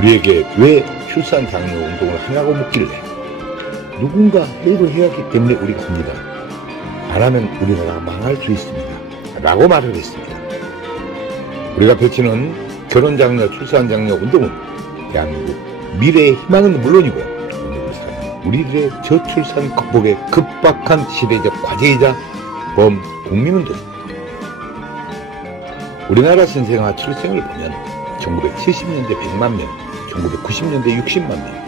우리에게 왜 출산 장려 운동을 하냐고 묻길래 누군가 회의를 해야 하기 때문에 우리가 합니다. 안 하면 우리나라가 망할 수 있습니다. 라고 말을 했습니다. 우리가 펼치는 결혼장려, 출산장려 운동은 대한민국 미래의 희망은 물론이고 오늘 사는 우리들의 저출산 극복에 급박한 시대적 과제이자 범국민운동입니다. 우리나라 신생아 출생을 보면 1970년대 100만 명, 1990년대 60만 명,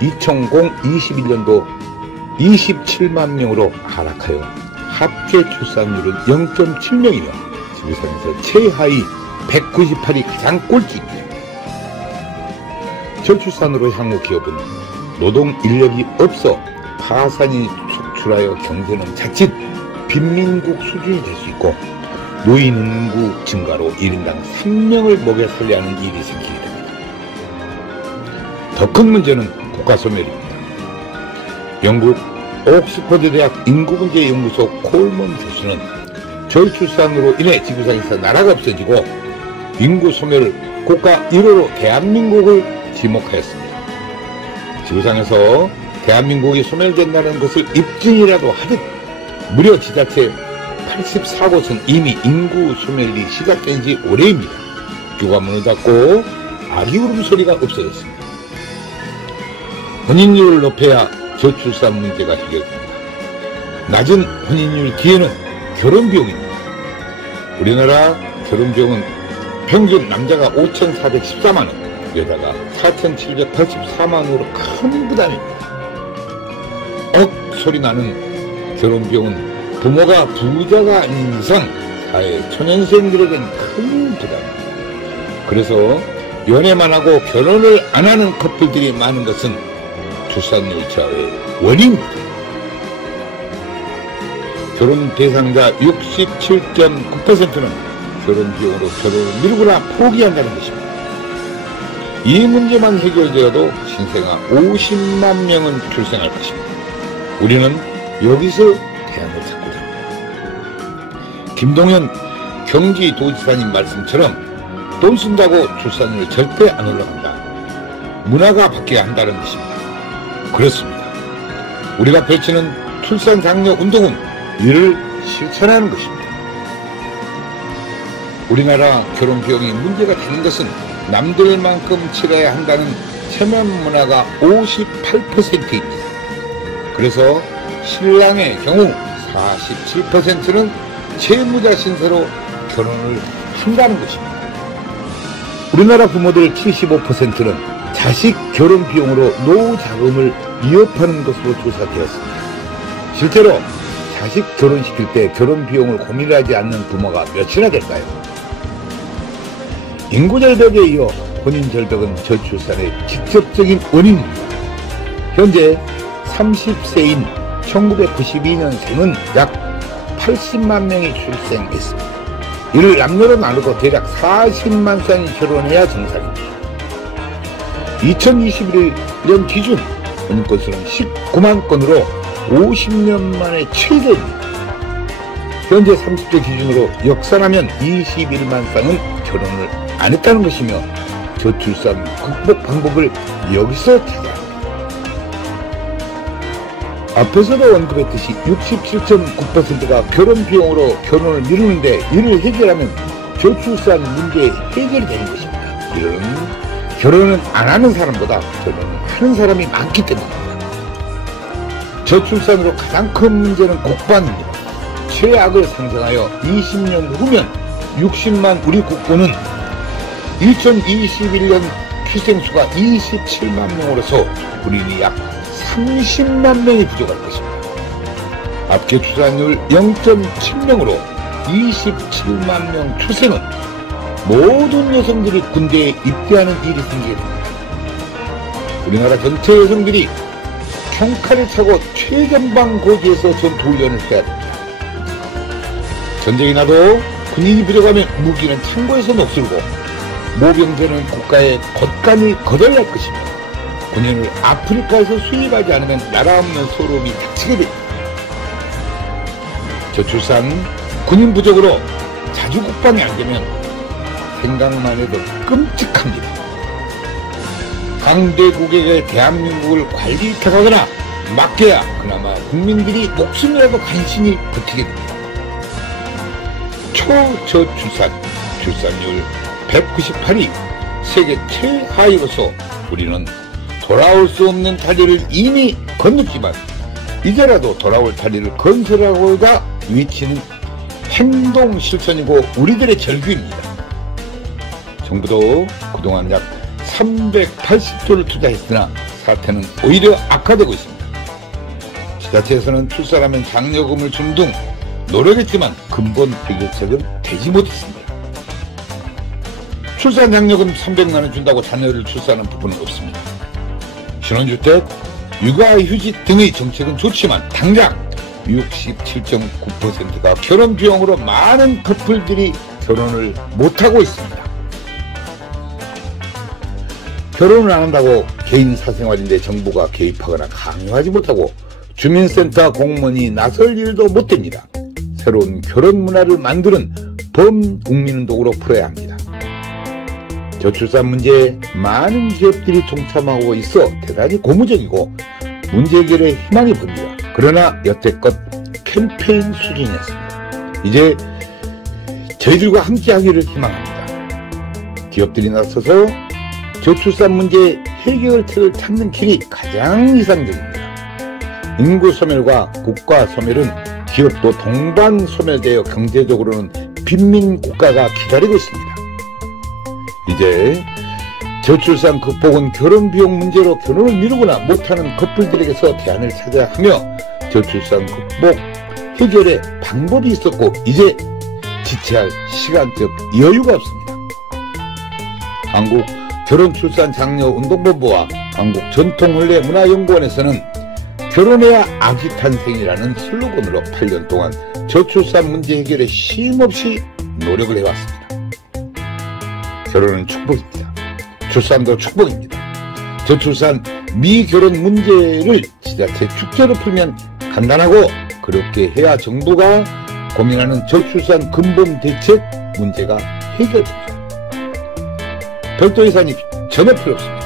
2021년도 27만 명으로 하락하여 합계 출산율은 0.7명이며 지구상에서 최하위 198이 가장 꼴찌입니다. 저출산으로 향후 기업은 노동 인력이 없어 파산이 속출하여 경제는 자칫 빈민국 수준이 될 수 있고 노인 인구 증가로 1인당 3명을 먹여 살려야 하는 일이 생기게 됩니다. 더 큰 문제는 국가소멸입니다. 영국 옥스퍼드 대학 인구문제연구소 콜먼 교수는 저출산으로 인해 지구상에서 나라가 없어지고 인구소멸 국가 1호로 대한민국을 지목하였습니다. 지구상에서 대한민국이 소멸된다는 것을 입증이라도 하듯 무려 지자체 84곳은 이미 인구 소멸이 시작된 지 오래입니다. 학교가 문을 닫고 아기 울음소리가 없어졌습니다. 혼인율을 높여야 저출산 문제가 해결됩니다. 낮은 혼인율 뒤에는 결혼비용입니다. 우리나라 결혼비용은 평균 남자가 5,414만원, 여자가 4,784만원으로 큰 부담입니다. 소리 나는 결혼비용은 부모가 부자가 아닌 이상 사회 초년생들에겐 큰 부담입니다. 그래서 연애만 하고 결혼을 안 하는 커플들이 많은 것은 출산율 저하의 원인입니다. 결혼 대상자 67.9%는 결혼 비용으로 결혼을 미루거나 포기한다는 것입니다. 이 문제만 해결되어도 신생아 50만 명은 출생할 것입니다. 우리는 여기서 대안을 찾고 있습니다. 김동연 경기도지사님 말씀처럼 돈 쓴다고 출산율 절대 안 올라간다. 문화가 바뀌어야 한다는 것입니다. 그렇습니다. 우리가 펼치는 출산 장려 운동은 이를 실천하는 것입니다. 우리나라 결혼 비용이 문제가 되는 것은 남들만큼 치러야 한다는 체면 문화가 58%입니다. 그래서 신랑의 경우 47%는 채무자 신세로 결혼을 한다는 것입니다. 우리나라 부모들 75%는 자식 결혼 비용으로 노후 자금을 위협하는 것으로 조사되었습니다. 실제로 자식 결혼시킬 때 결혼 비용을 고민하지 않는 부모가 몇이나 될까요? 인구 절벽에 이어 혼인 절벽은 저출산의 직접적인 원인입니다. 현재 30세인 1992년생은 약 80만 명이 출생했습니다. 이를 남녀로 나누고 대략 40만 쌍이 결혼해야 정상입니다. 2021년 기준 혼인 건수는 19만 건으로 50년 만에 최대입니다. 현재 30대 기준으로 역산하면 21만 쌍은 결혼을 안 했다는 것이며 저출산 극복 방법을 여기서 찾아야 합니다. 앞에서도 언급했듯이 67.9%가 결혼 비용으로 결혼을 미루는데 이를 해결하면 저출산 문제 해결이 되는 것입니다. 이는 결혼은 안 하는 사람보다 결혼을 하는 사람이 많기 때문입니다. 저출산으로 가장 큰 문제는 국반입니다. 최악을 상정하여 20년 후면 60만 우리 국부는 2021년 출생수가 27만 명으로서 우리는 약 30만 명이 부족할 것입니다. 합계 출산율 0.7명으로 27만 명 출생은 모든 여성들이 군대에 입대하는 일이 생기게 됩니다. 우리나라 전체 여성들이 평칼을 차고 최전방 고지에서 전투훈련을 해야 됩니다. 전쟁이 나도 군인이 부족하면 무기는 창고에서 녹슬고 모병제는 국가에 곶감이 거덜날 것이며 군인을 아프리카에서 수입하지 않으면 나라 없는 서러움이 닥치게 됩니다. 저출산, 군인 부족으로 자주 국방이 안 되면 생각만 해도 끔찍합니다. 강대국에게 대한민국을 관리하거나 맡겨야 그나마 국민들이 목숨이라도 간신히 버티게 됩니다. 초저출산, 출산율 198위, 세계 최하위로서 우리는 돌아올 수 없는 다리를 이미 건넜지만 이제라도 돌아올 다리를 건설하고자 외치는 행동 실천이고 우리들의 절규입니다. 정부도 그동안 약 380조를 투자했으나 사태는 오히려 악화되고 있습니다. 지자체에서는 출산하면 장려금을 준 등 노력했지만 근본 해결책은 되지 못했습니다. 출산 장려금 300만원 준다고 자녀를 출산하는 부분은 없습니다. 신혼주택, 육아휴직 등의 정책은 좋지만 당장 67.9%가 결혼 비용으로 많은 커플들이 결혼을 못하고 있습니다. 결혼을 안 한다고 개인 사생활인데 정부가 개입하거나 강요하지 못하고 주민센터 공무원이 나설 일도 못 됩니다. 새로운 결혼 문화를 만드는 범국민운동으로 풀어야 합니다. 저출산 문제에 많은 기업들이 동참하고 있어 대단히 고무적이고 문제 해결에 희망이 보입니다. 그러나 여태껏 캠페인 수준이었습니다. 이제 저희들과 함께 하기를 희망합니다. 기업들이 나서서 저출산 문제 해결책을 찾는 길이 가장 이상적입니다. 인구 소멸과 국가 소멸은 기업도 동반 소멸되어 경제적으로는 빈민 국가가 기다리고 있습니다. 이제 저출산 극복은 결혼 비용 문제로 결혼을 미루거나 못하는 커플들에게서 대안을 찾아야 하며 저출산 극복 해결의 방법이 있었고 이제 지체할 시간적 여유가 없습니다. 한국 결혼출산장려운동본부와 한국전통혼례문화연구원에서는 결혼해야 아기 탄생이라는 슬로건으로 8년 동안 저출산 문제 해결에 쉼없이 노력을 해왔습니다. 결혼은 축복입니다. 출산도 축복입니다. 저출산 미결혼 문제를 지자체 축제로 풀면 간단하고 그렇게 해야 정부가 고민하는 저출산 근본 대책 문제가 해결됩니다. 별도 예산이 전혀 필요 없습니다.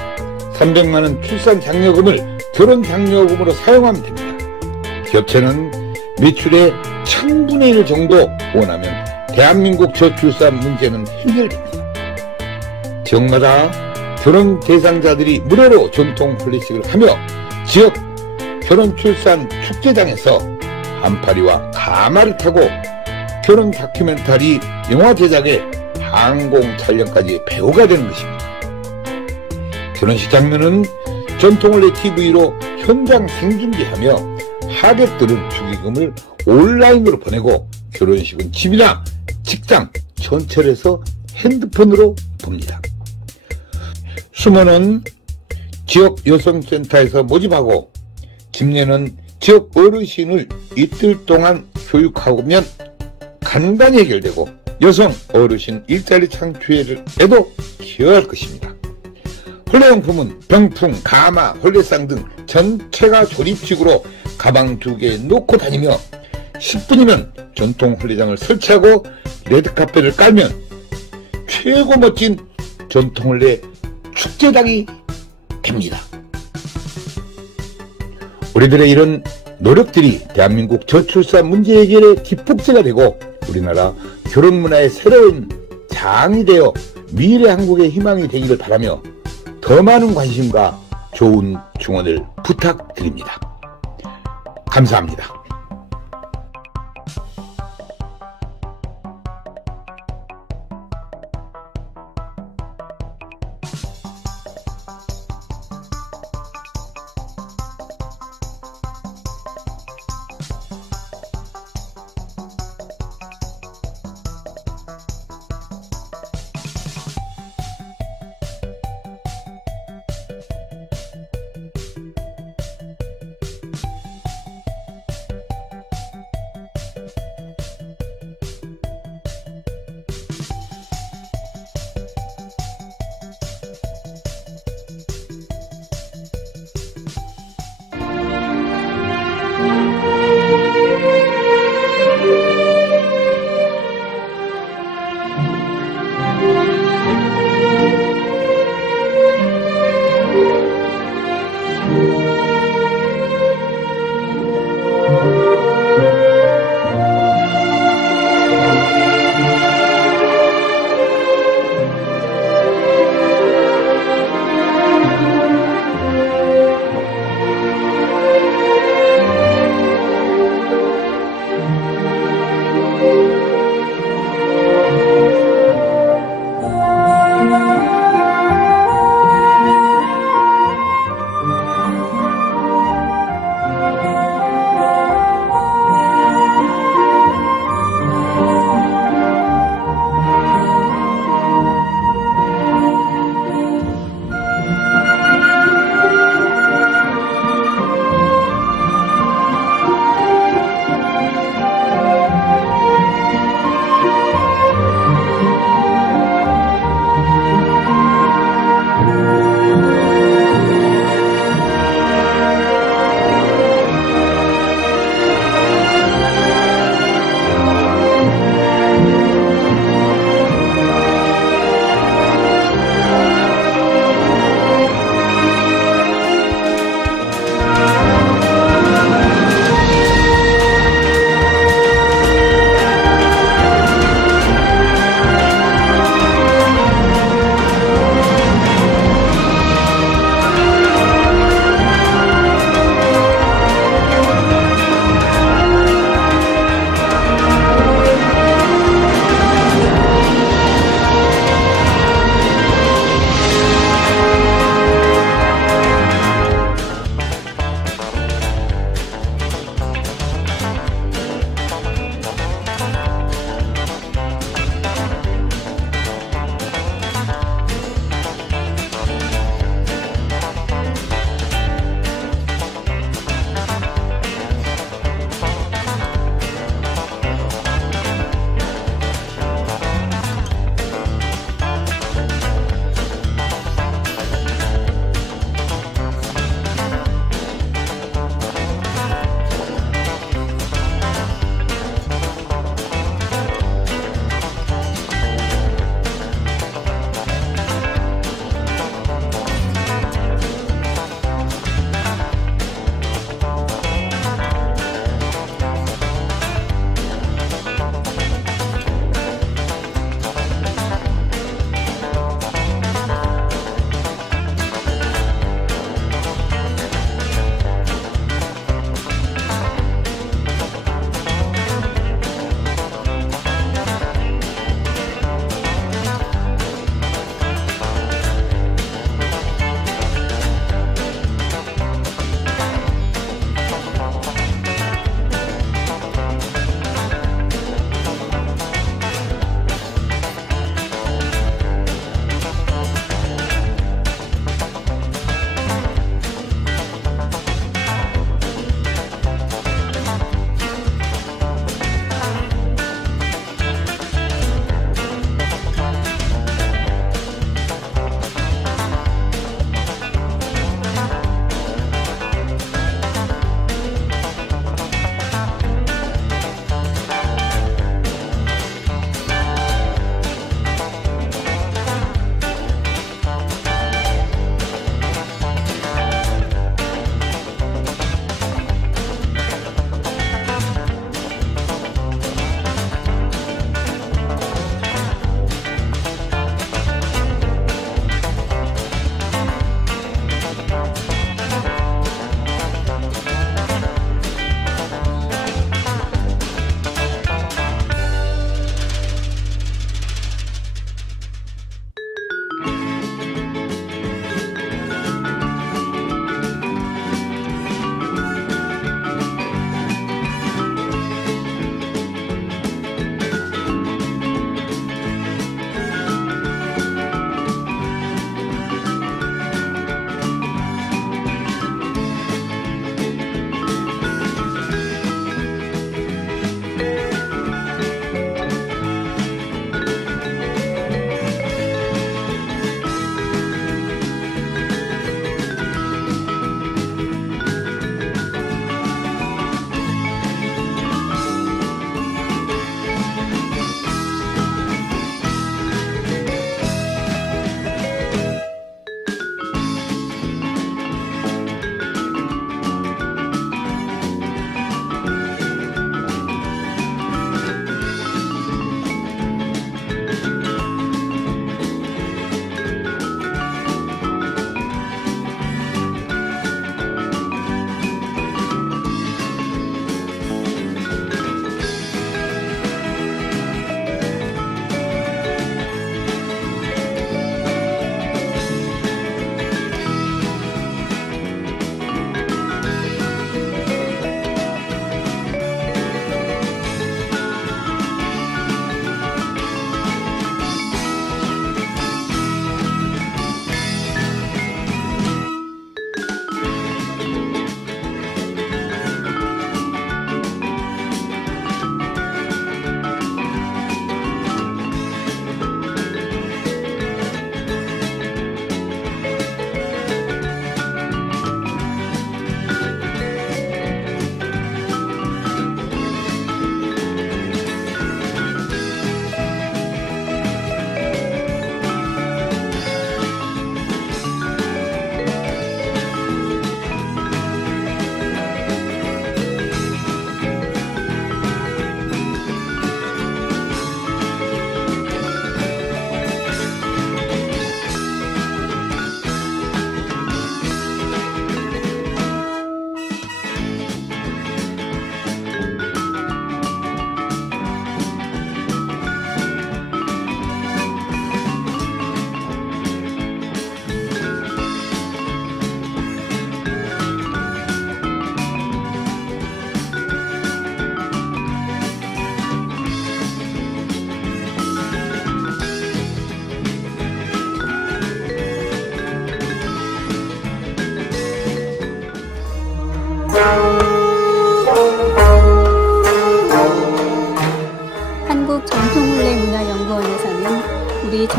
300만원 출산 장려금을 결혼 장려금으로 사용하면 됩니다. 기업체는 매출의 1000분의 1 정도 원하면 대한민국 저출산 문제는 해결됩니다. 지역마다 결혼 대상자들이 무료로 전통 혼례식을 하며 지역 결혼 출산 축제장에서 한파리와 가마를 타고 결혼 다큐멘터리 영화 제작에 항공 촬영까지 배우가 되는 것입니다. 결혼식 장면은 전통혼례 TV로 현장 생중계하며 하객들은 축의금을 온라인으로 보내고 결혼식은 집이나 직장, 전철에서 핸드폰으로 봅니다. 수모는 지역 여성센터에서 모집하고 집례는 지역 어르신을 이틀 동안 교육하면 간단히 해결되고 여성 어르신 일자리 창출에도 기여할 것입니다. 혼례용품은 병풍, 가마, 혼례상 등 전체가 조립식으로 가방 2개 놓고 다니며 10분이면 전통 혼례장을 설치하고 레드카펫을 깔면 최고 멋진 전통 혼례 축제장이 됩니다. 우리들의 이런 노력들이 대한민국 저출산 문제 해결의 기폭제가 되고 우리나라 결혼 문화의 새로운 장이 되어 미래 한국의 희망이 되기를 바라며 더 많은 관심과 좋은 증언을 부탁드립니다. 감사합니다.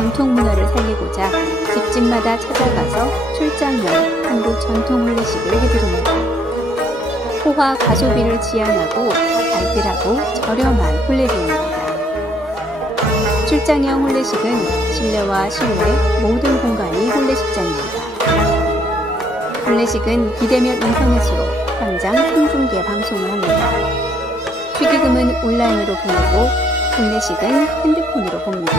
전통 문화를 살리고자 집집마다 찾아가서 출장용 한국 전통 혼례식을 해드립니다. 호화 가소비를 지향하고 알뜰하고 저렴한 혼례비입니다. 출장형 혼례식은 실내와 실외 모든 공간이 혼례식장입니다. 혼례식은 비대면 인터넷으로 현장 생중계 방송을 합니다. 축의금은 온라인으로 보내고 혼례식은 핸드폰으로 봅니다.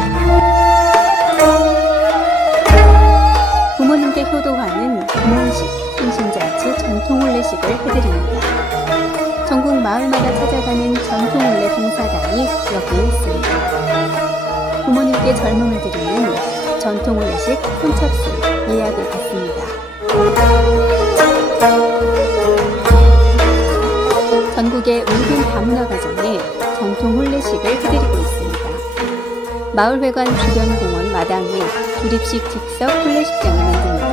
부모님께 효도하는 부모식, 생신잔치 전통 혼례식을 해드립니다. 전국 마을마다 찾아가는 전통 혼례 봉사단이 여기 있습니다. 부모님께 젊음을 드리는 전통 혼례식 선착순 예약을 받습니다. 전국의 모든 다문화 가정에 전통 혼례식을 해드리고 있습니다. 마을회관 주변 공원 마당에 조립식 즉석 혼례식장을 만듭니다.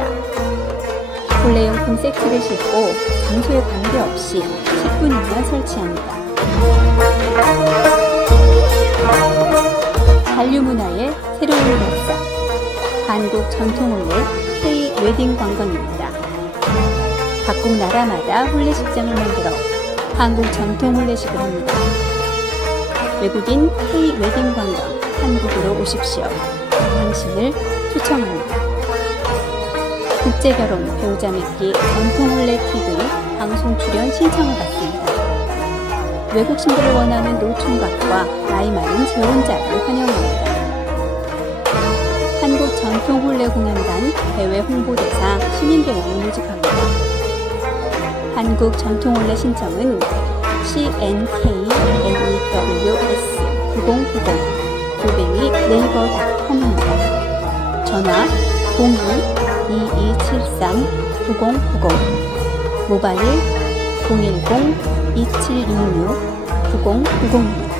혼례용품 세트를 싣고 장소에 관계없이 10분이면 설치합니다. 한류문화의 새로운 역사, 한국 전통혼례 K-웨딩 관광입니다. 각국 나라마다 혼례식장을 만들어 한국 전통 혼례식을 합니다. 외국인 K-웨딩 관광 한국으로 오십시오. 당신을 초청합니다. 국제결혼 배우자 맺기 전통 혼례 TV 방송 출연 신청을 받습니다. 외국 신부를 원하는 노총각과 나이 많은 재혼자를 환영합니다. 한국 전통 혼례 공연단 대외 홍보대사 시민배우를 모집합니다. 한국 전통 혼례 신청은 CNKNEWS 9090 네이버.com입니다. 전화 02-2273-9090 모바일 010-2766-9090입니다.